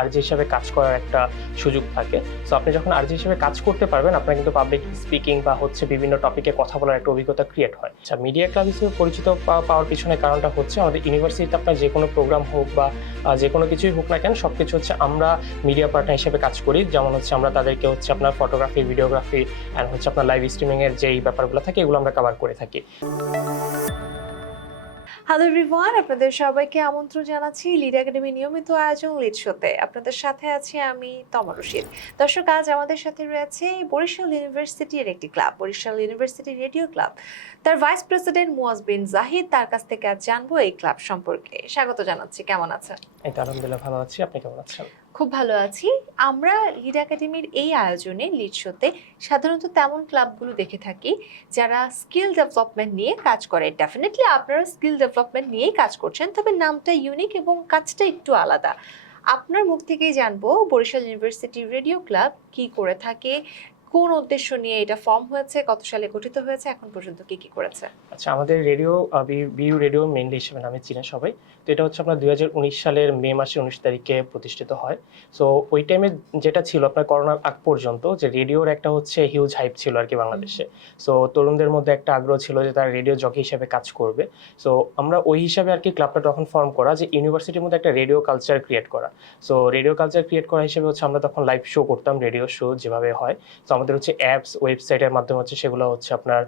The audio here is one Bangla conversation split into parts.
আরজি হিসাবে কাজ করার একটা সুযোগ থাকে। সো আপনি যখন আরজি হিসেবে কাজ করতে পারবেন, আপনার কিন্তু পাবলিক স্পিকিং বা হচ্ছে বিভিন্ন টপিকে কথা বলার একটা অভিজ্ঞতা ক্রিয়েট হয়। আচ্ছা মিডিয়া ক্লাব হিসেবে পরিচিত পাওয়ার পিছনে কারণটা হচ্ছে, আমাদের ইউনিভার্সিটিতে আপনার যে কোনো প্রোগ্রাম হোক বা যে কোনো কিছুই হোক না কেন সব কিছু হচ্ছে আমরা মিডিয়া পার্টনার হিসেবে কাজ করি। যেমন হচ্ছে আমরা তাদেরকে হচ্ছে আপনার ফটোগ্রাফি ভিডিওগ্রাফি অ্যান্ড হচ্ছে আপনার লাইভ স্ট্রিমিংয়ের যেই ব্যাপারগুলো থাকে, এগুলো আমরা কভার করে থাকি। হ্যালো এভরিওয়ান আপনাদের সবাইকে আমন্ত্রণ জানাচ্ছি লিড একাডেমি নিয়মিত আয়োজন লিড শোতে আপনাদের সাথে আছি আমি তমা রশিদ। দর্শক, আজ আমাদের সাথে রয়েছে বরিশাল ইউনিভার্সিটির একটি club, Barishal university radio club. তার ভাইস প্রেসিডেন্ট মুয়াজ বিন জাহিদ তার কাছ থেকে আজ জানব এই ক্লাব সম্পর্কে। স্বাগত জানাচ্ছি। কেমন আছেন? এই তো আলহামদুলিল্লাহ, ভালো আছি। আপনি কেমন আছেন? খুব ভালো আছি। আমরা লিড একাডেমির এই আয়োজনে, লিড শোতে সাধারণত তেমন ক্লাবগুলো দেখে থাকি যারা স্কিল ডেভেলপমেন্ট নিয়ে কাজ করে। ডেফিনেটলি আপনারা স্কিল ডেভেলপমেন্ট নিয়েই কাজ করছেন, তবে নামটা ইউনিক এবং কাজটা একটু আলাদা। আপনার মুখ থেকেই জানব, বরিশাল ইউনিভার্সিটি রেডিও ক্লাব কি করে থাকে কোন উদ্দেশ্য নিয়ে এটা ফর্ম হয়েছে কত সালে গঠিত হয়েছে এখন পর্যন্ত কি কি করেছে? আচ্ছা আমাদের রেডিও বিউ রেডিও মেনলি হিসেবে নামে চিনে সবাই। তো এটা হচ্ছে আপনার দুই সালের মে মাসে উনিশ তারিখে প্রতিষ্ঠিত হয়। সো ওই টাইমে যেটা ছিল আপনার করোনার আগ পর্যন্ত যে রেডিওর একটা হচ্ছে হিউজ হাইপ ছিল আর কি বাংলাদেশে। সো তরুণদের মধ্যে একটা আগ্রহ ছিল যে তারা রেডিও জকি হিসেবে কাজ করবে। সো আমরা ওই হিসাবে আর কি ক্লাবটা তখন ফর্ম করা যে ইউনিভার্সিটির মধ্যে একটা রেডিও কালচার ক্রিয়েট করা। সো রেডিও কালচার ক্রিয়েট করা হিসেবে হচ্ছে আমরা তখন লাইভ শো করতাম রেডিও শো যেভাবে হয়। তো আমাদের হচ্ছে অ্যাপস ওয়েবসাইটের মাধ্যমে হচ্ছে সেগুলো হচ্ছে আপনার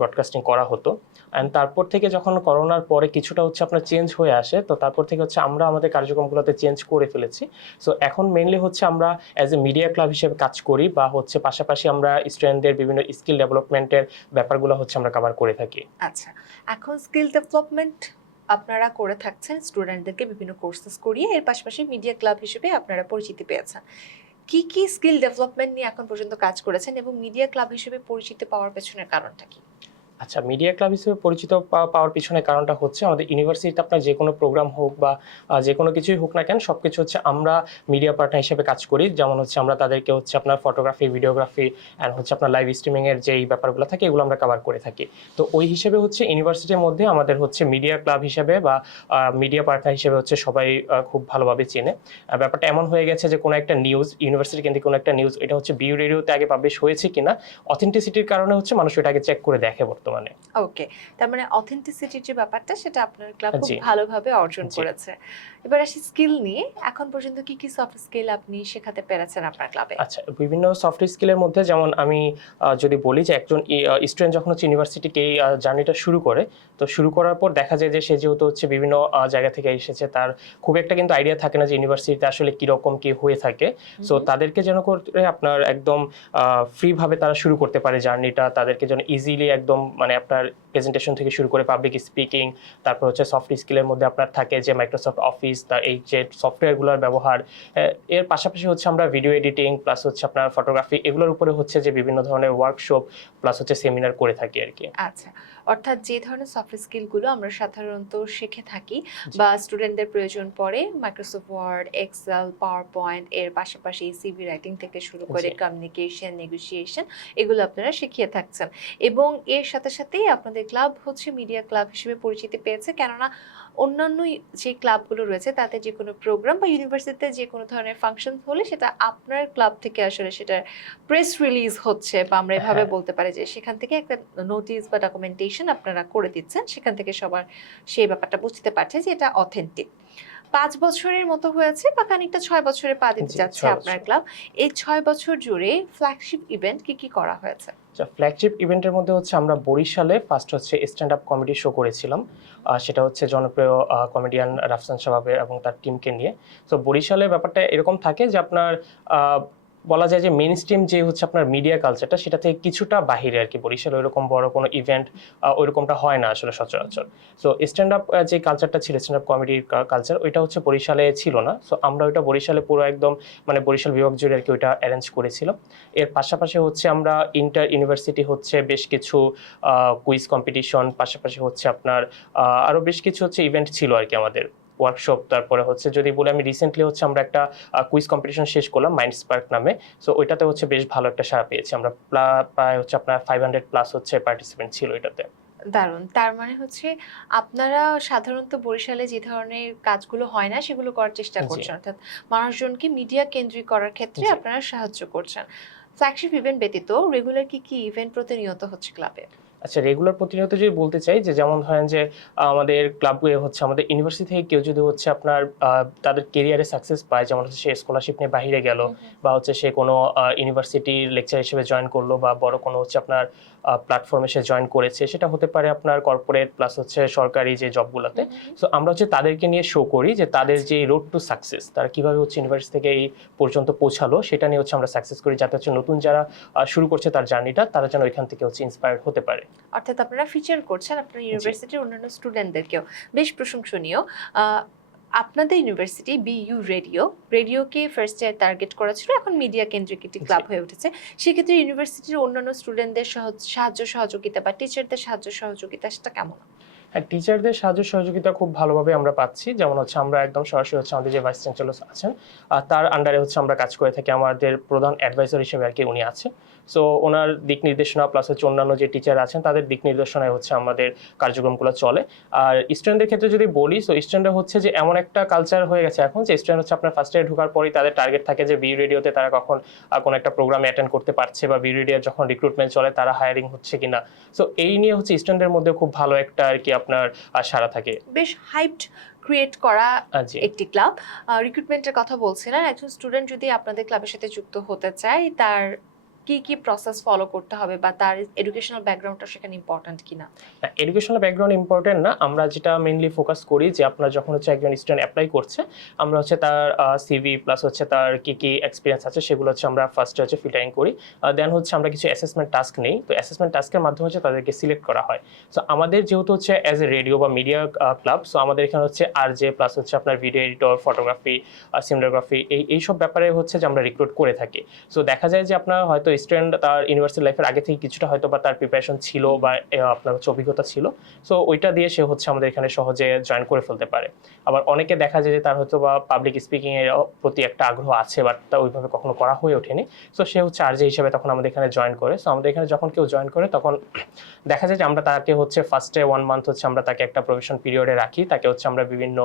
ব্রডকাস্টিং করা হতো। অ্যান্ড তারপর থেকে যখন করোনার পরে কিছুটা হচ্ছে আপনার চেঞ্জ হয়ে আসে, তো তারপর থেকে হচ্ছে আমরা আমাদের কার্যক্রমগুলোতে চেঞ্জ করে ফেলেছি। সো এখন মেনলি হচ্ছে আমরা অ্যাজ এ মিডিয়া ক্লাব হিসেবে কাজ করি বা হচ্ছে পাশাপাশি আমরা স্টুডেন্টদের বিভিন্ন স্কিল ডেভেলপমেন্টের ব্যাপারগুলো হচ্ছে আমরা কভার করে থাকি। আচ্ছা এখন স্কিল ডেভেলপমেন্ট আপনারা করে থাকছেন স্টুডেন্টদেরকে বিভিন্ন কোর্সেস করিয়ে, এর পাশাপাশি মিডিয়া ক্লাব হিসেবে আপনারা পরিচিতি পেয়েছেন। কি কি স্কিল ডেভেলপমেন্ট নিয়ে এখন পর্যন্ত কাজ করেছেন এবং মিডিয়া ক্লাব হিসেবে পরিচিতি পাওয়ার পেছনের কারণটা কি? আচ্ছা মিডিয়া ক্লাব হিসেবে পরিচিত পাওয়ার পিছনে কারণটা হচ্ছে আমাদের ইউনিভার্সিটিতে আপনার যে কোনো প্রোগ্রাম হোক বা যে কোনো কিছুই হোক না কেন সব কিছু হচ্ছে আমরা মিডিয়া পার্টনার হিসেবে কাজ করি। যেমন হচ্ছে আমরা তাদেরকে হচ্ছে আপনার ফটোগ্রাফি ভিডিওগ্রাফি অ্যান্ড হচ্ছে আপনার লাইভ স্ট্রিমিংয়ের যেই ব্যাপারগুলো থাকে, এগুলো আমরা কভার করে থাকি। তো ওই হিসেবে হচ্ছে ইউনিভার্সিটির মধ্যে আমাদের হচ্ছে মিডিয়া ক্লাব হিসেবে বা মিডিয়া পার্টনার হিসেবে হচ্ছে সবাই খুব ভালোভাবে চেনে। ব্যাপারটা এমন হয়ে গেছে যে কোনো একটা নিউজ ইউনিভার্সিটি কেন্দ্রিক কোনো একটা নিউজ এটা হচ্ছে বিউ রেডিওতে আগে পাবলিশ হয়েছে কিনা অথেন্টিসিটির কারণে হচ্ছে মানুষ ওটাকে চেক করে দেখে বর্তমানে। ওকে তার মানে অথেন্টিসিটির যে ব্যাপারটা সেটা আপনার ক্লাব খুব ভালোভাবে অর্জন করেছে। এবার আসি স্কিল নিয়ে। এখন পর্যন্ত কি কি সফট স্কিল আপনি শেখাতে পেরেছেন আপনার ক্লাবে? আচ্ছা বিভিন্ন সফট স্কিলের মধ্যে যেমন আমি যদি বলি যে একজন স্টুডেন্ট যখন হচ্ছে ইউনিভার্সিটিকে জার্নিটা শুরু করে তো শুরু করার পর দেখা যায় যে সে যেহেতু হচ্ছে বিভিন্ন জায়গা থেকে এসেছে তার খুব একটা কিন্তু আইডিয়া থাকে না যে ইউনিভার্সিটিতে আসলে কীরকম কি হয়ে থাকে। সো তাদেরকে যেন করে আপনার একদম ফ্রি ভাবে তারা শুরু করতে পারে জার্নিটা তাদেরকে যেন ইজিলি একদম মানে আপনার প্রেজেন্টেশন থেকে শুরু করে পাবলিক স্পিকিং তারপর হচ্ছে সফট স্কিলের মধ্যে আপনার থাকে যে মাইক্রোসফট অফিস তার এই যে সফটওয়্যারগুলোর ব্যবহার এর পাশাপাশি হচ্ছে আমরা ভিডিও এডিটিং প্লাস হচ্ছে আপনার ফটোগ্রাফি এগুলোর উপরে হচ্ছে যে বিভিন্ন ধরনের ওয়ার্কশপ প্লাস হচ্ছে সেমিনার করে থাকি আর কি। আচ্ছা অর্থাৎ যে ধরনের সফট স্কিলগুলো আমরা সাধারণত শিখে থাকি বা স্টুডেন্টদের প্রয়োজন পড়ে Microsoft Word Excel PowerPoint এর পাশাপাশি সিভি রাইটিং থেকে শুরু করে কমিউনিকেশন নেগোসিয়েশন এগুলো আপনারা শিখিয়ে থাকছেন। এবং এর সাথে সাথেই আপনাদের ক্লাব হচ্ছে মিডিয়া ক্লাব হিসেবে পরিচিতি পেয়েছে। কেননা অন্যান্য যে ক্লাবগুলো রয়েছে তাতে যে কোনো প্রোগ্রাম বা ইউনিভার্সিটিতে যে কোনো ধরনের ফাংশন হলে সেটা আপনার ক্লাব থেকে আসলে সেটা প্রেস রিলিজ হচ্ছে বা আমরা এভাবে হ্যাঁ। বলতে পারি যে সেখান থেকে একটা নোটিশ বা ডকুমেন্টেশন আপনারা করে দিচ্ছেন সেখান থেকে সবার সেই ব্যাপারটা বুঝতে পারছে যে এটা অথেন্টিক পাঁচ বছরের মতো হয়েছে বা খানিকটা ছয় বছরে পা দিতে যাচ্ছে আপনার ক্লাব। এই ছয় বছর জুড়ে ফ্ল্যাগশিপ ইভেন্ট কি কি করা হয়েছে? ফ্ল্যাগশিপ ইভেন্টের মধ্যে হচ্ছে আমরা বরিশালে ফার্স্ট হচ্ছে স্ট্যান্ড আপ কমেডি শো করেছিলাম সেটা হচ্ছে জনপ্রিয় কমেডিয়ান রাফসান শাবাবের এবং তার টিমকে নিয়ে। তো বরিশালের ব্যাপারটা এরকম থাকে যে আপনার বলা যায় যে মেন স্ট্রিম যে হচ্ছে আপনার মিডিয়া কালচারটা সেটা থেকে কিছুটা বাহিরে আর কি বরিশাল ওইরকম বড় কোনো ইভেন্ট ওইরকমটা হয় না আসলে সচরাচর। সো স্ট্যান্ড আপ যে কালচারটা ছিল স্ট্যান্ড আপ কমেডির কালচার ওইটা হচ্ছে বরিশালে ছিল না। সো আমরা ওইটা বরিশালে পুরো একদম মানে বরিশাল বিভাগ জুড়ে আর কি ওইটা অ্যারেঞ্জ করেছিলাম এর পাশাপাশি হচ্ছে আমরা ইন্টার ইউনিভার্সিটি হচ্ছে বেশ কিছু কুইজ কম্পিটিশন পাশাপাশি হচ্ছে আপনার আরও বেশ কিছু হচ্ছে ইভেন্ট ছিল আর কি আমাদের। ওয়ার্কশপ তারপরে হচ্ছে যদি বলি আমি রিসেন্টলি হচ্ছে আমরা একটা কুইজ কম্পিটিশন শেষ করলাম মাইন্ড স্পার্ক নামে। সো ওইটাতে হচ্ছে বেশ ভালো একটা সাড়া পেয়েছি। আমরা প্রায় হচ্ছে আপনার ফাইভ হান্ড্রেড প্লাস হচ্ছে পার্টিসিপেন্ট ছিল এটাতে দারুণ। তার মানে হচ্ছে আপনারা সাধারণত বরিশালে যে ধরনের কাজগুলো হয় না সেগুলো করার চেষ্টা করছেন। অর্থাৎ মানুষজনকে মিডিয়া কেন্দ্রিক করার ক্ষেত্রে আপনারা সাহায্য করছেন। ফ্ল্যাগশিপ ইভেন্ট ব্যতীত রেগুলার কি কি ইভেন্ট প্রতিনিয়ত হচ্ছে ক্লাবে আচ্ছা রেগুলার প্রতিনিয়ত যদি বলতে চাই যে যেমন ধরেন যে আমাদের ক্লাব হচ্ছে আমাদের ইউনিভার্সিটি থেকে কেউ যদি হচ্ছে আপনার তাদের কেরিয়ারে সাকসেস পায় যেমন হচ্ছে সে স্কলারশিপ নিয়ে বাহিরে গেল বা হচ্ছে সে কোনো ইউনিভার্সিটির লেকচার হিসেবে জয়েন করল বা বড় কোনো হচ্ছে আপনার প্ল্যাটফর্মে সে জয়েন করেছে সেটা হতে পারে আপনার কর্পোরেট প্লাস হচ্ছে সরকারি যে জবগুলোতে সো আমরা হচ্ছে তাদেরকে নিয়ে শো করি যে তাদের যে রোড টু সাকসেস তারা কীভাবে হচ্ছে ইউনিভার্সিটি থেকে এই পর্যন্ত পৌঁছালো সেটা নিয়ে হচ্ছে আমরা সাকসেস করি যাতে হচ্ছে নতুন যারা শুরু করছে তার জার্নিটা তারা যেন ওইখান থেকে হচ্ছে ইন্সপায়ার হতে পারে। অর্থাৎ আপনারা ফিচার করছেন আপনার ইউনিভার্সিটির অন্যান্য স্টুডেন্টদেরকেও বেশ প্রশংসনীয়। আপনাদের ইউনিভার্সিটি বিইউ রেডিও রেডিওকে ফার্স্ট ইয়ার টার্গেট করা ছিল এখন মিডিয়া কেন্দ্রিক একটি ক্লাব হয়ে উঠেছে। সেক্ষেত্রে ইউনিভার্সিটির অন্যান্য স্টুডেন্টদের সাহায্য সহযোগিতা বা টিচারদের সাহায্য সহযোগিতা সেটা কেমন? হ্যাঁ টিচারদের সাহায্য সহযোগিতা খুব ভালোভাবে আমরা পাচ্ছি। যেমন হচ্ছে আমরা একদম সরাসরি হচ্ছে আমাদের যে ভাইস চ্যান্সেলর আছেন তার আন্ডারে হচ্ছে আমরা কাজ করে থাকি, আমাদের প্রধান অ্যাডভাইজার হিসেবে আর কি উনি আছেন। সো ওনার দিক নির্দেশনা প্লাস হচ্ছে অন্যান্য যে টিচার আছেন, তাদের দিক নির্দেশনায় হচ্ছে আমাদের কার্যক্রমগুলো চলে। আর স্টুডেন্টদের ক্ষেত্রে যদি বলি সো স্টুডেন্টরা হচ্ছে যে এমন একটা কালচার হয়ে গেছে এখন যে স্টুডেন্ট হচ্ছে আপনার ফার্স্ট ইয়ার ঢোকার পরেই তাদের টার্গেট থাকে যে বি রেডিওতে তারা কখন কোনো একটা প্রোগ্রামে অ্যাটেন্ড করতে পারছে বা বি রেডিও যখন রিক্রুটমেন্ট চলে, তারা হায়ারিং হচ্ছে কিনা। সো এই নিয়ে হচ্ছে স্টুডেন্টদের মধ্যে খুব ভালো একটা আর কি আপনার সারা থাকে। বেশ হাইপড ক্রিয়েট করা একটি ক্লাব রিক্রুটমেন্টের কথা বলছিলেন। একজন স্টুডেন্ট যদি আপনাদের ক্লাবের সাথে যুক্ত হতে চায় তার কি কি প্রসেস ফলো করতে হবে বা তার এডুকেশনাল ব্যাকগ্রাউন্ডটা সেখানে ইম্পর্ট্যান্ট কিনা? এডুকেশনাল ব্যাকগ্রাউন্ড ইম্পর্টেন্ট না। আমরা যেটা মেইনলি ফোকাস করি যে আপনার যখন হচ্ছে একজন স্টুডেন্ট অ্যাপ্লাই করছে, আমরা হচ্ছে তার সিভি প্লাস হচ্ছে তার কি কি এক্সপিরিয়েন্স আছে সেগুলো হচ্ছে আমরা ফার্স্টে হচ্ছে ফিল্টারিং করি। দেন হচ্ছে আমরা কিছু অ্যাসেসমেন্ট টাস্ক নেই। তো অ্যাসেসমেন্ট টাস্কের মাধ্যমে হচ্ছে তাদেরকে সিলেক্ট করা হয়। সো আমাদের যেহেতু হচ্ছে অ্যাজ এ রেডিও বা মিডিয়া ক্লাব সো আমাদের এখানে হচ্ছে আর জে প্লাস হচ্ছে আপনার ভিডিও এডিটর ফটোগ্রাফি সিনেমাগ্রাফি এই, এইসব ব্যাপারে হচ্ছে যে আমরা রিক্রুট করে থাকি। সো দেখা যায় যে আপনার হয়তো স্টুডেন্ট তার ইউনিভার্সিটি লাইফের আগে থেকে কিছুটা হয়তো বা তার প্রিপারেশন ছিল বা আপনার হচ্ছে অভিজ্ঞতা ছিল। সো ওইটা দিয়ে সে হচ্ছে আমাদের এখানে সহজে জয়েন করে ফেলতে পারে। আবার অনেকে দেখা যায় যে তার হয়তো বা পাবলিক স্পিকিং এর প্রতি একটা আগ্রহ আছে বাট তা ওইভাবে কখনো করা হয়ে ওঠেনি। সো সে হচ্ছে আরজে হিসেবে তখন আমাদের এখানে জয়েন করে। সো আমাদের এখানে যখন কেউ জয়েন করে তখন দেখা যায় যে আমরা তাকে হচ্ছে ফার্স্টে ওয়ান মান্থ হচ্ছে আমরা তাকে একটা প্রফেশন পিরিয়ডে রাখি। তাকে হচ্ছে আমরা বিভিন্ন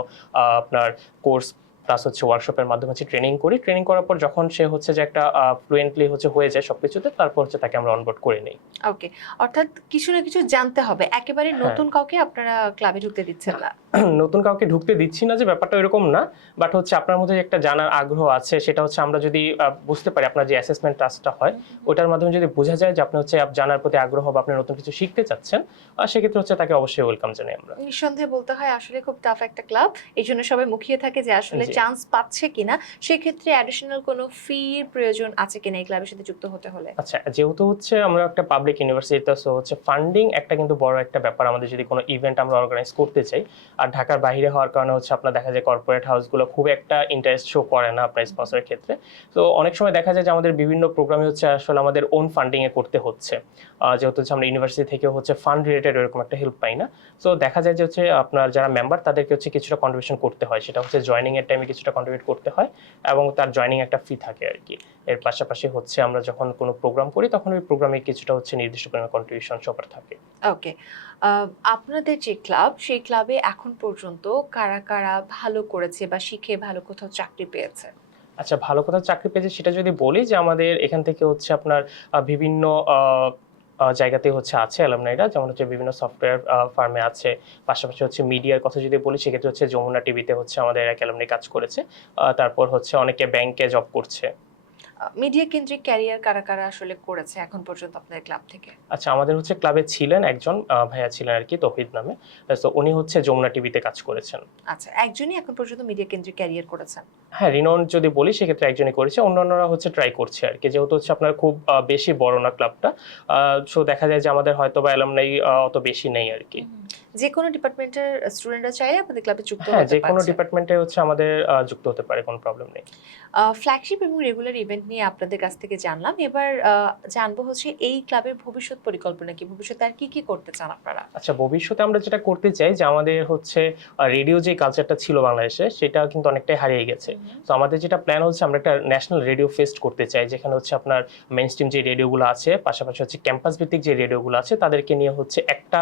আপনার কোর্স প্লাস হচ্ছে ওয়ার্কশপের মাধ্যমে হচ্ছে ট্রেনিং করি। ট্রেনিং করার পর যখন সে হচ্ছে যে একটা ফ্লুয়েন্টলি হচ্ছে হয়ে যায় সবকিছুতে তারপর হচ্ছে তাকে আমরা অনবোর্ড করে নিই। ওকে অর্থাৎ কিছু না কিছু জানতে হবে। একেবারে হ্যাঁ। নতুন কাউকে আপনারা ক্লাবে ঢুকতে দিচ্ছেন না। নতুন কাউকে ঢুকতে দিচ্ছি না যে ব্যাপারটা এরকম না বাট হচ্ছে আপনার মধ্যে একটা জানার আগ্রহ আছে সেটা হচ্ছে আমরা যদি বুঝতে পারি আপনার যে অ্যাসেসমেন্ট টাস্কটা হয় ওটার মাধ্যমে যদি বোঝা যায় যে আপনি হচ্ছে জানার প্রতি আগ্রহ বা আপনি নতুন কিছু শিখতে চাচ্ছেন আর সেক্ষেত্রে হচ্ছে তাকে অবশ্যই ওয়েলকাম জানাই আমরা। নিঃসন্দেহে বলতে হয় আসলে খুব টাফ একটা ক্লাব এই জন্য সবাই মুখিয়ে থাকে যে আসলে। চান্স পাচ্ছে কিনা, সেক্ষেত্রে অ্যাডিশনাল কোনো ফির প্রয়োজন আছে কিনা এই ক্লাবের সাথে যুক্ত হতে হলে? আচ্ছা যেহেতু হচ্ছে আমরা একটা পাবলিক ইউনিভার্সিটিতে সো হচ্ছে ফান্ডিং একটা কিন্তু বড় একটা ব্যাপার আমাদের যদি কোনো ইভেন্ট আমরা অর্গানাইজ করতে চাই। আর ঢাকার বাইরে হওয়ার কারণে হচ্ছে আপনার দেখা যায় কর্পোরেট হাউসগুলো খুব একটা ইন্টারেস্ট শো করে না আপনার স্পন্সরের ক্ষেত্রে। তো অনেক সময় দেখা যায় যে আমাদের বিভিন্ন প্রোগ্রামে হচ্ছে আসলে আমাদের ওন ফান্ডিং এ করতে হচ্ছে। যেহেতু হচ্ছে আমরা ইউনিভার্সিটি থেকে হচ্ছে ফান্ড রিলেটেড এরকম একটা হেল্প পাই না। সো দেখা যায় যে হচ্ছে আপনার যারা মেম্বার তাদেরকে হচ্ছে কিছুটা কন্ট্রিবিউশন করতে হয়। সেটা হচ্ছে জয়নিং এর টাইমে কিছুটা কন্ট্রিবিউট করতে হয় এবং তার জয়নিং একটা ফি থাকে আর কি। এর পাশাপাশি হচ্ছে আমরা যখন কোনো প্রোগ্রাম করি তখন ওই প্রোগ্রামে কিছুটা হচ্ছে নির্দিষ্ট পরিমাণ কন্ট্রিবিউশন সবার থাকে। ওকে আপনাদের যে ক্লাব সেই ক্লাবে এখন পর্যন্ত কারা কারা ভালো করেছে বা শিখে ভালো কোথাও চাকরি পেয়েছে? আচ্ছা ভালো কথা চাকরি পেয়েছে সেটা যদি বলি যে আমাদের এখান থেকে হচ্ছে আপনার বিভিন্ন জায়গাতে হচ্ছে আছে অ্যালামনাইরা, যেমন হচ্ছে বিভিন্ন সফটওয়্যার ফার্মে আছে। পাশাপাশি হচ্ছে মিডিয়ার কথা যদি বলি, সেক্ষেত্রে হচ্ছে যমুনা টিভিতে হচ্ছে আমাদের এক অ্যালামনি কাজ করেছে। তারপর হচ্ছে অনেকে ব্যাংকে জব করছে। মিডিয়া কেন্দ্রিক ক্যারিয়ার কারা কারা আসলে করেছে এখন পর্যন্ত আপনাদের ক্লাব থেকে? আচ্ছা আমাদের হচ্ছে ক্লাবে ছিলেন একজন ভাইয়া ছিলেন আর কি তৌহিদ নামে। তো উনি হচ্ছে যমুনা টিভিতে কাজ করেছেন। আচ্ছা একজনই এখন পর্যন্ত মিডিয়া কেন্দ্রিক ক্যারিয়ার করেছেন? হ্যাঁ রিনন যদি বলি সেক্ষেত্রে একজনই করেছে। অন্যান্যরা হচ্ছে ট্রাই করছে আর কি। যেহেতু হচ্ছে আপনার খুব বেশি বড় না ক্লাবটা সো দেখা যায় যে আমাদের হয়তো বা অ্যালামনাই অত বেশি নেই আর কি। যে কোনো ডিপার্টমেন্টের স্টুডেন্টরা চাইলে আপনাদের ক্লাবে যুক্ত হ্যাঁ যে কোনো ডিপার্টমেন্টে হচ্ছে আমাদের যুক্ত হতে পারে কোনো প্রবলেম নেই। ফ্ল্যাগশিপ এবং রেগুলার ইভেন্ট নিয়ে আপনাদের কাছ থেকে জানলাম। এবার জানব হচ্ছে এই ক্লাবের ভবিষ্যৎ পরিকল্পনা কি? ভবিষ্যতে আর কি কি করতে চান আপনারা? আচ্ছা ভবিষ্যতে আমরা যেটা করতে চাই যে আমাদের হচ্ছে রেডিও যে কালচারটা ছিল বাংলাদেশে সেটা কিন্তু অনেকটাই হারিয়ে গেছে। তো আমাদের যেটা প্ল্যান হচ্ছে আমরা একটা ন্যাশনাল রেডিও ফেস্ট করতে চাই যেখানে হচ্ছে আপনার মেন স্ট্রিম যে রেডিওগুলো আছে পাশাপাশি হচ্ছে ক্যাম্পাস ভিত্তিক যে রেডিওগুলো আছে তাদেরকে নিয়ে হচ্ছে একটা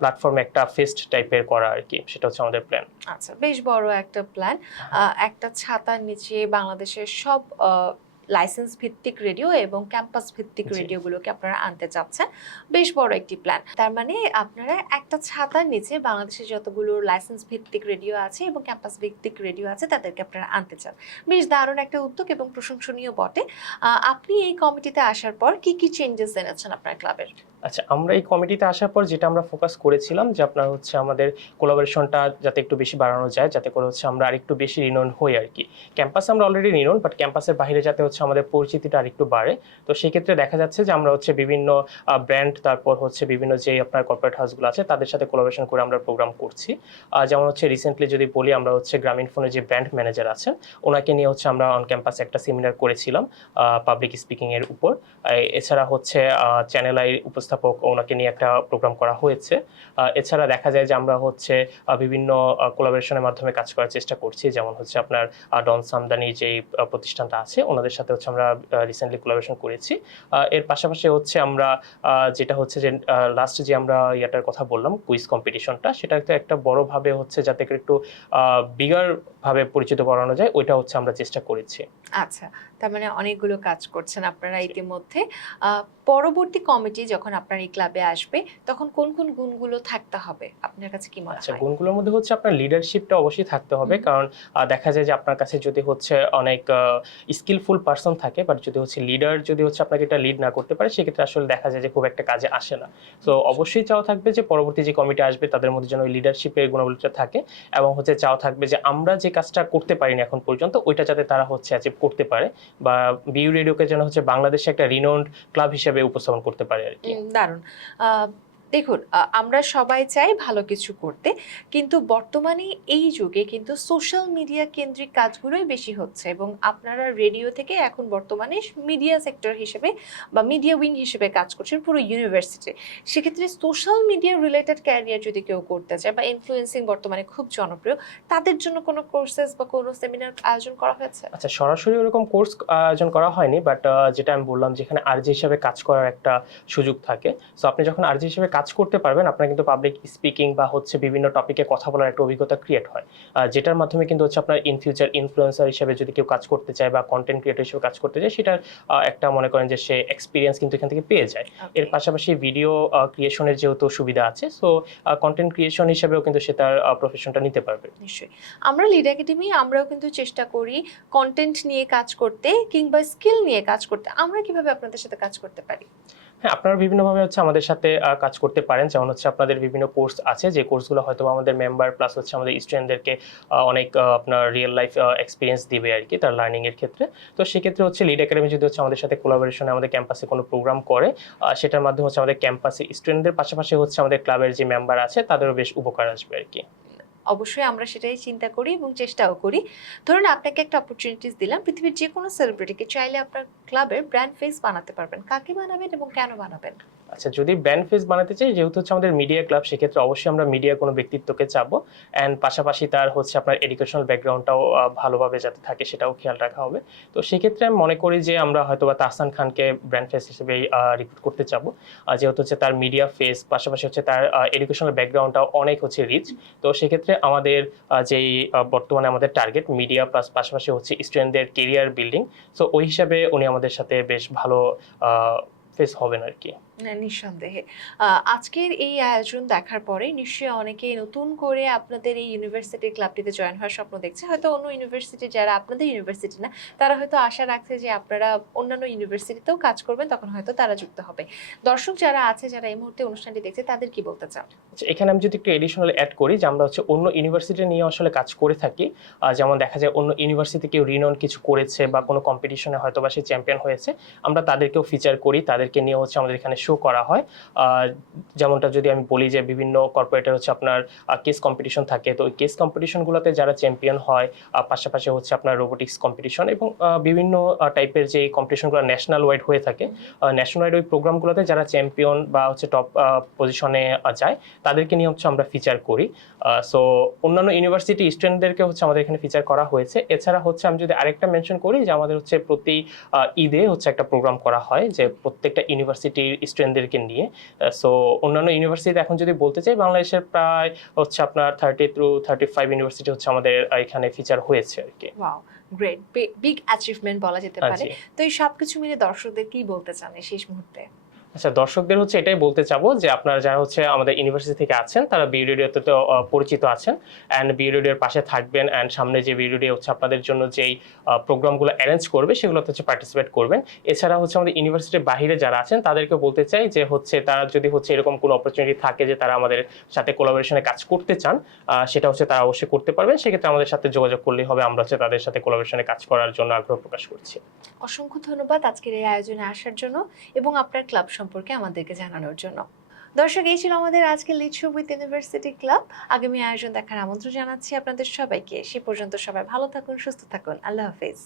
প্ল্যাটফর্মে একটা ফেস্ট টাইপের করা আর কি সেটা হচ্ছে আমাদের প্ল্যান আচ্ছা বেশ বড় একটা প্ল্যান একটা ছাতার নিচে বাংলাদেশের সব লাইসেন্স ভিত্তিক রেডিও এবং ক্যাম্পাস ভিত্তিক রেডিওগুলোকে আপনারা আনতে চাচ্ছেন। বেশ বড় একটি প্ল্যান তার মানে আপনারা একটা ছাতার নিচে বাংলাদেশের যতগুলো লাইসেন্স ভিত্তিক রেডিও আছে এবং ক্যাম্পাস ভিত্তিক রেডিও আছে তাদেরকে আপনারা আনতে চান। বেশ দারুণ একটা উদ্যোগ এবং প্রশংসনীয় বটে। আপনি এই কমিটিতে আসার পর কি কি চেঞ্জেস এনেছেন আপনার ক্লাবের আচ্ছা আমরা এই কমিটিতে আসার পর যেটা আমরা ফোকাস করেছিলাম যে আপনার হচ্ছে আমাদের কোলাবোরেশনটা যাতে একটু বেশি বাড়ানো যায়, যাতে করে হচ্ছে আমরা আরেকটু বেশি রিনোন হই আর কি ক্যাম্পাসে আমরা অলরেডি রিনোন বাট ক্যাম্পাসের বাইরে যাতে হচ্ছে আমাদের পরিচিতিটা আরেকটু বাড়ে। তো সেই ক্ষেত্রে দেখা যাচ্ছে যে আমরা হচ্ছে বিভিন্ন ব্র্যান্ড তারপর হচ্ছে বিভিন্ন যে আপনার কর্পোরেট হাউসগুলো আছে, তাদের সাথে কোলাবোরেশন করে আমরা প্রোগ্রাম করছি। যেমন হচ্ছে রিসেন্টলি যদি বলি আমরা হচ্ছে গ্রামীণ ফোনের যে ব্র্যান্ড ম্যানেজার আছেন, ওনাকে নিয়ে হচ্ছে আমরা অন ক্যাম্পাসে একটা সেমিনার করেছিলাম পাবলিক স্পিকিংয়ের উপর। এছাড়া হচ্ছে চ্যানেল আই উপস্থাপক ওনাকে নিয়ে একটা প্রোগ্রাম করা হয়েছে। এছাড়া দেখা যায় যে আমরা হচ্ছে বিভিন্ন কোলাবোরেশনের মাধ্যমে কাজ করার চেষ্টা করছি। যেমন হচ্ছে আপনার ডন সামদানি যে প্রতিষ্ঠানটা আছে, ওনাদের সাথে হচ্ছে আমরা রিসেন্টলি কোলাবোরেশন করেছি। এর পাশাপাশি হচ্ছে আমরা যেটা হচ্ছে যে লাস্ট যে আমরা ইয়াটার কথা বললাম কুইজ কম্পিটিশনটা সেটা একটা বড়ভাবে হচ্ছে যাতে একটু বিগার ভাবে পরিচিত করানো যায় ওইটা হচ্ছে আমরা চেষ্টা করেছি। আচ্ছা তার মানে অনেকগুলো কাজ করছেন আপনারা ইতিমধ্যে। পরবর্তী কমিটি যখন আপনার এই ক্লাবে আসবে তখন কোন কোন গুণগুলো থাকতে হবে? আপনার কাছে কি মনে হয়? আচ্ছা গুণগুলোর মধ্যে হচ্ছে আপনার লিডারশিপটা অবশ্যই থাকতে হবে কারণ দেখা যায় যে আপনার কাছে যদি হচ্ছে অনেক স্কিলফুল পার্সন থাকে বাট যদি হচ্ছে লিডার যদি হচ্ছে আপনাকে এটা লিড না করতে পারে সেক্ষেত্রে আসলে দেখা যায় যে খুব একটা কাজে আসে না। তো অবশ্যই চাও থাকবে যে পরবর্তী যে কমিটি আসবে তাদের মধ্যে যেন ওই লিডারশিপের গুণাবলীটা থাকে এবং হচ্ছে চাও থাকবে যে আমরা যে কাজটা করতে পারিনি এখন পর্যন্ত, ওইটা যাতে তারা হচ্ছে অ্যাচিভ করতে পারে বা বিউ রেডিওকে যেন হচ্ছে বাংলাদেশে একটা রিনোন্ড ক্লাব হিসেবে উপস্থাপন করতে পারে আর কি। দারুণ। দেখুন আমরা সবাই চাই ভালো কিছু করতে, কিন্তু বর্তমানে এই যুগে কিন্তু সোশ্যাল মিডিয়া কেন্দ্রিক কাজগুলোই বেশি হচ্ছে এবং আপনারা রেডিও থেকে এখন বর্তমানে মিডিয়া সেক্টর হিসেবে বা মিডিয়া উইং হিসেবে কাজ করছেন পুরো ইউনিভার্সিটি সেক্ষেত্রে সোশ্যাল মিডিয়া রিলেটেড ক্যারিয়ার যদি কেউ করতে চায় বা ইনফ্লুয়েন্সিং বর্তমানে খুব জনপ্রিয়, তাদের জন্য কোনো কোর্সেস বা কোনো সেমিনার আয়োজন করা হয়েছে? আচ্ছা সরাসরি ওরকম কোর্স আয়োজন করা হয়নি বাট যেটা আমি বললাম যেখানে আরজি হিসাবে কাজ করার একটা সুযোগ থাকে। সো আপনি যখন আরজি হিসেবে কাজ করতে পারবেন আপনার কিন্তু পাবলিক স্পিকিং বা হচ্ছে বিভিন্ন টপিকে কথা বলার একটা অভিজ্ঞতা ক্রিয়েট হয়। যেটার মাধ্যমে কিন্তু হচ্ছে আপনার ইন ফিউচার ইনফ্লুয়েন্সার হিসেবে যদি কেউ কাজ করতে চায় বা কন্টেন্ট ক্রিয়েটর হিসেবে কাজ করতে চায় সেটার একটা মনে করেন যে সে এক্সপিরিয়েন্স কিন্তু এখান থেকে পেয়ে যায়। এর পাশাপাশি ভিডিও ক্রিয়েশনের যেহেতু সুবিধা আছে সো কন্টেন্ট ক্রিয়েশন হিসেবেও কিন্তু সে তার প্রফেশনটা নিতে পারবে। নিশ্চয়ই। আমরা লিড একাডেমি আমরাও কিন্তু চেষ্টা করি কন্টেন্ট নিয়ে কাজ করতে কিংবা স্কিল নিয়ে কাজ করতে। আমরা কীভাবে আপনাদের সাথে কাজ করতে পারি? হ্যাঁ আপনারা বিভিন্নভাবে হচ্ছে আমাদের সাথে কাজ করতে পারেন। যেমন হচ্ছে আপনাদের বিভিন্ন কোর্স আছে, যে কোর্সগুলো হয়তো আমাদের মেম্বার প্লাস হচ্ছে আমাদের স্টুডেন্টদেরকে অনেক আপনার রিয়েল লাইফ এক্সপিরিয়েন্স দিবে আর কি তার লার্নিংয়ের ক্ষেত্রে। তো সেক্ষেত্রে হচ্ছে লিড একাডেমি যদি হচ্ছে আমাদের সাথে কোলাবোরেশনে আমাদের ক্যাম্পাসে কোনো প্রোগ্রাম করে সেটার মাধ্যমে হচ্ছে আমাদের ক্যাম্পাসে স্টুডেন্টদের পাশাপাশি হচ্ছে আমাদের ক্লাবের যে মেম্বার আছে, তাদেরও বেশ উপকার আসবে আর কি অবশ্যই আমরা সেটাই চিন্তা করি এবং চেষ্টাও করি। ধরুন আপনাকে একটা অপরচুনিটিস দিলাম, পৃথিবীর যে কোনো সেলিব্রিটিকে চাইলে আপনার ক্লাবের ব্র্যান্ড ফেস বানাতে পারবেন। কাকে বানাবেন এবং কেন বানাবেন? আচ্ছা যদি ব্যান্ড ফেস বানাতে চাই, যেহেতু হচ্ছে আমাদের মিডিয়া ক্লাব সেক্ষেত্রে অবশ্যই আমরা মিডিয়া কোনো ব্যক্তিত্বকে চাবো। অ্যান্ড পাশাপাশি তার হচ্ছে আপনার এডুকেশনাল ব্যাকগ্রাউন্ডটাও ভালোভাবে যাতে থাকে, সেটাও খেয়াল রাখা হবে। তো সেক্ষেত্রে আমি মনে করি যে আমরা হয়তো বা তাহসান খানকে ব্র্যান্ড ফেস হিসেবে রিক্রুট করতে চাবো। যেহেতু হচ্ছে তার মিডিয়া ফেস পাশাপাশি হচ্ছে তার এডুকেশনাল ব্যাকগ্রাউন্ডটাও অনেক হচ্ছে রিচ তো সেক্ষেত্রে আমাদের যেই বর্তমানে আমাদের টার্গেট মিডিয়া প্লাস পাশাপাশি হচ্ছে স্টুডেন্টদের কেরিয়ার বিল্ডিং সো ওই হিসাবে উনি আমাদের সাথে বেশ ভালো ফেস হবেন আর কি। নিঃসন্দেহে। আজকের এই আয়োজন দেখার পরে নিশ্চয়ই অনেকেই নতুন করে আপনাদের এই ইউনিভার্সিটির ক্লাবটিতে জয়েন হওয়ার স্বপ্ন দেখছে। হয়তো অন্য ইউনিভার্সিটি যারা আপনাদের ইউনিভার্সিটি না তারা হয়তো আশা রাখছে যে আপনারা অন্যান্য ইউনিভার্সিটিতেও কাজ করবেন তখন হয়তো তারা যুক্ত হবে। দর্শক যারা আছে যারা এই মুহূর্তে অনুষ্ঠানটি দেখছে তাদের কি বলতে চান? আচ্ছা, এখানে আমি যদি একটু এডিশনাল অ্যাড করি যে আমরা হচ্ছে অন্য ইউনিভার্সিটি নিয়ে আসলে কাজ করে থাকি। যেমন দেখা যায় অন্য ইউনিভার্সিটি কেউ রিনন কিছু করেছে বা কোনো কম্পিটিশনে হয়তো বা সে চ্যাম্পিয়ন হয়েছে আমরা তাদেরকেও ফিচার করি তাদেরকে নিয়ে হচ্ছে আমাদের এখানে শো করা হয়। যেমনটা যদি আমি বলি যে বিভিন্ন কর্পোরেটের হচ্ছে আপনার কেস কম্পিটিশন থাকে, তো ওই কেস কম্পিটিশনগুলোতে যারা চ্যাম্পিয়ন হয় পাশাপাশি হচ্ছে আপনার রোবোটিক্স কম্পিটিশন এবং বিভিন্ন টাইপের যে কম্পিটিশনগুলো ন্যাশনাল ওয়াইড হয়ে থাকে ন্যাশনাল ওয়াইড ওই প্রোগ্রামগুলোতে যারা চ্যাম্পিয়ন বা হচ্ছে টপ পজিশনে যায়, তাদেরকে নিয়ে হচ্ছে আমরা ফিচার করি। সো অন্যান্য ইউনিভার্সিটি স্টুডেন্টদেরকে হচ্ছে আমাদের এখানে ফিচার করা হয়েছে। এছাড়া হচ্ছে আমি যদি আরেকটা মেনশন করি যে আমাদের হচ্ছে প্রতি ঈদে হচ্ছে একটা প্রোগ্রাম করা হয় যে প্রত্যেকটা ইউনিভার্সিটির স্টুডেন্টদেরকে নিয়ে। সো অন্যান্য ইউনিভার্সিটি এখন যদি বলতে চাই বাংলাদেশের প্রায় হচ্ছে আপনার thirty two thirty five university হচ্ছে আমাদের এখানে ফিচার হয়েছে আর কি। গ্রেট বিগ অ্যাচিভমেন্ট বলা যেতে পারে। তো এই সবকিছু মিলে দর্শকদের কি বলতে চান শেষ মুহূর্তে? আচ্ছা দর্শকদের হচ্ছে এটাই বলতে চাবো যে আপনারা যারা হচ্ছে আমাদের ইউনিভার্সিটি থেকে আছেন, তারা বি রেডিওতে তো পরিচিত আছেন অ্যান্ড বি রেডিওর পাশে থাকবেন অ্যান্ড সামনে যে বি রেডিও হচ্ছে আপনাদের জন্য যেই প্রোগ্রামগুলো অ্যারেঞ্জ করবে, সেগুলোতে হচ্ছে পার্টিসিপেট করবেন। এছাড়া হচ্ছে আমাদের ইউনিভার্সিটির বাইরে যারা আছেন তাদেরকে বলতে চাই যে হচ্ছে তারা যদি হচ্ছে এরকম কোনো অপরচুনিটি থাকে যে তারা আমাদের সাথে কোলাবোরেশনে কাজ করতে চান সেটা হচ্ছে তারা অবশ্যই করতে পারবেন। সেক্ষেত্রে আমাদের সাথে যোগাযোগ করলেই হবে। আমরা হচ্ছে তাদের সাথে কোলাবোরেশনে কাজ করার জন্য আগ্রহ প্রকাশ করছি। অসংখ্য ধন্যবাদ আজকের এই আয়োজনে আসার জন্য এবং আপনার ক্লাব সম্পর্কে আমাদেরকে জানানোর জন্য। দর্শক, এই ছিল আমাদের আজকে লিচু উইথ ইউনিভার্সিটি ক্লাব আগামী আয়োজন দেখার আমন্ত্রণ জানাচ্ছি আপনাদের সবাইকে। সে পর্যন্ত সবাই ভালো থাকুন, সুস্থ থাকুন। আল্লাহ হাফিজ।